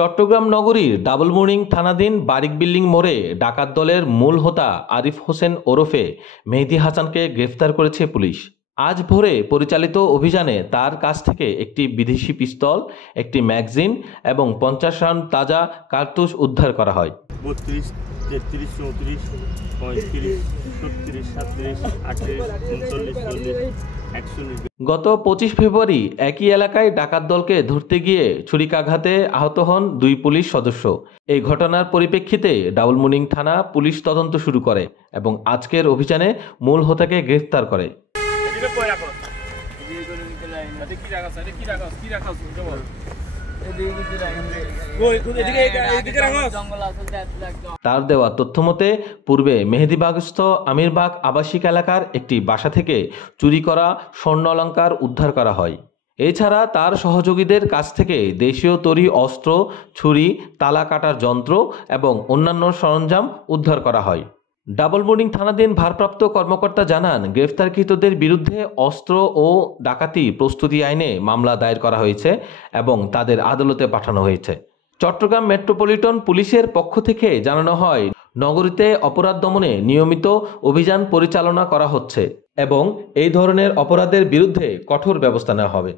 চট্টগ্রাম নগরীর double mooring থানাধীন বারিক building মোড়ে ডাকাত দলের মূল হোতা আরিফ হোসেন ওরফে মেহেদী হাসানকে গ্রেফতার করেছে পুলিশ। আজ ভোরে পরিচালিত অভিযানে তার কাছ থেকে একটি বিদেশি পিস্তল, একটি ম্যাগাজিন এবং 50 রাউন্ড তাজা কার্তুজ উদ্ধার করা হয়। 32, 33, 34, 35, 36, 37, 38, 39, 40, 119। গত 25 ফেব্রুয়ারি একই এলাকায় ডাকাত দলকে ধরতে গিয়ে ছুরিকাঘাতে আহত হন 2 পুলিশ সদস্য। এই ঘটনার পরিপ্রেক্ষিতে ডাবল মুরিং থানা পুলিশ তদন্ত শুরু করে এবং আজকের অভিযানে মূল হোতাকে গ্রেফতার করে। তার দেওয়া তথ্যমতে পূর্বে মেহেদীবাগস্থ আমিরবাগ আবাসিক এলাকার একটি বাসা থেকে চুরি করা স্বর্ণ অলংকার উদ্ধার করা হয়। এছাড়া তার সহযোগীদের কাছ থেকে দেশীয় তৈরি অস্ত্র, ছুরি, তালা কাটার যন্ত্র এবং অন্যান্য সরঞ্জাম উদ্ধার করা হয়। ডাবল মুরিং থানাধীন ভারপ্রাপ্ত কর্মকর্তা জানান, গ্রেফতারকৃতদের বিরুদ্ধে অস্ত্র ও ডাকাতি প্রস্তুতি আইনে মামলা দায়ের করা হয়েছে এবং তাদের আদালতে পাঠানো হয়েছে। চট্টগ্রাম মেট্রোপলিটন পুলিশের পক্ষ থেকে জানানো হয়, নগরীতে অপরাধ দমনে নিয়মিত অভিযান পরিচালনা করা হচ্ছে এবং এই ধরনের অপরাধের বিরুদ্ধে কঠোর ব্যবস্থা নেওয়া হবে।